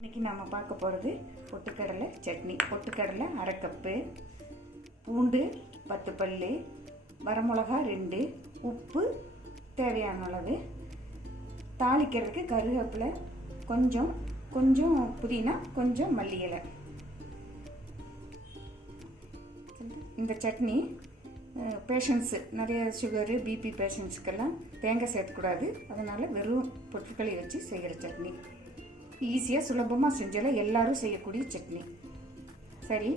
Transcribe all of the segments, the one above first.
இன்றைக்கி நாம் பார்க்க போகிறது பொட்டுக்கடலை சட்னி. பொட்டுக்கடலை அரை கப்பு, பூண்டு 10 பல், வரமிளகா 2, உப்பு தேவையான அளவு, தாளிக்கிறதுக்கு கருவேப்பிலை கொஞ்சம், கொஞ்சம் புதினா, கொஞ்சம் மல்லி இலை. இந்த சட்னி பேஷண்ட்ஸு, நிறைய சுகரு பிபி பேஷண்ட்ஸுக்கெல்லாம் தேங்காய் சேர்க்கக்கூடாது. அதனால் வெறும் பொட்டுக்களை வச்சு செய்கிற சட்னி. ஈஸியாக சுலபமாக செஞ்சாலும் எல்லோரும் செய்யக்கூடிய சட்னி. சரி,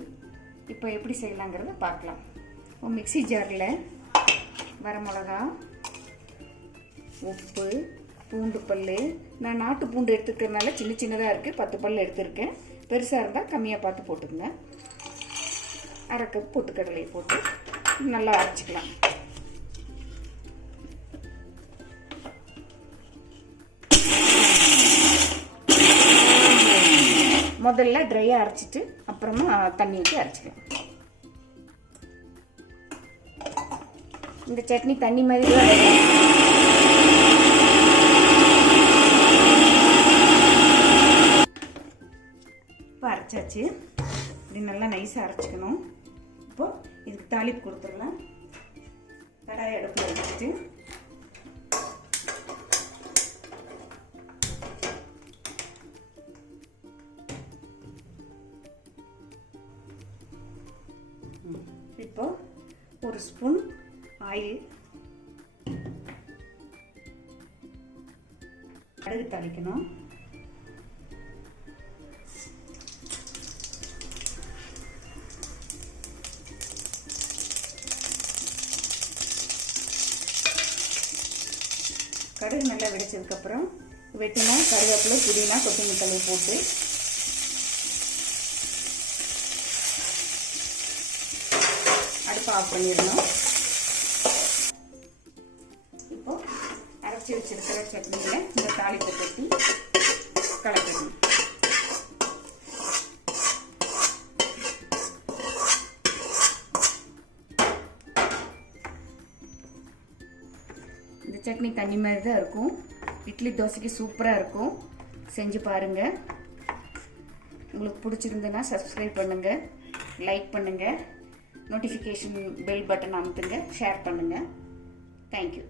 இப்போ எப்படி செய்யலாங்கிறத பார்க்கலாம். மிக்ஸி ஜாரில் வரமிளகா, உப்பு, பூண்டு பல், நான் நாட்டு பூண்டு எடுத்துக்கிறதுனால சின்ன சின்னதாக இருக்குது, 10 பல் எடுத்துருக்கேன். பெருசாக இருந்தால் கம்மியாக பார்த்து போட்டுக்கங்க. அரை கப் பொட்டுக்கடலையை போட்டு நல்லா அரைச்சிக்கலாம். முதல்ல ட்ரையாக அரைச்சிட்டு அப்புறமா தண்ணி ஊற்றி அரைச்சிக்கலாம். இந்த சட்னி தண்ணி மாதிரி தான் இப்போ அரைச்சாச்சு. இப்படி நல்லா நைஸாக அரைச்சிக்கணும். இப்போது இதுக்கு தாளிப்பு கொடுத்துடலாம். கடாயை அடுப்பில் வச்சுட்டு இப்போ 1 ஸ்பூன் ஆயில், கடுகு தாளிக்கணும். கடுகு நல்லா வெடிச்சதுக்கப்புறம் வெட்டினா கருவேப்பிலை, புதினா, கொத்தமல்லி தழை போட்டு அடுப்பை ஆஃப் பண்ணிடணும். இப்போ அரைச்சி வச்சிருக்கிற சட்னியில் இந்த தாளிப்பை கொட்டி கலக்கணும். இந்த சட்னி தண்ணி மாதிரி தான் இருக்கும். இட்லி தோசைக்கு சூப்பராக இருக்கும். செஞ்சு பாருங்கள். உங்களுக்கு பிடிச்சிருந்ததுன்னா சப்ஸ்கிரைப் பண்ணுங்கள், லைக் பண்ணுங்கள், நோட்டிஃபிகேஷன் பெல் பட்டன் அமுத்துங்க, ஷேர் பண்ணுங்கள். தேங்க்யூ.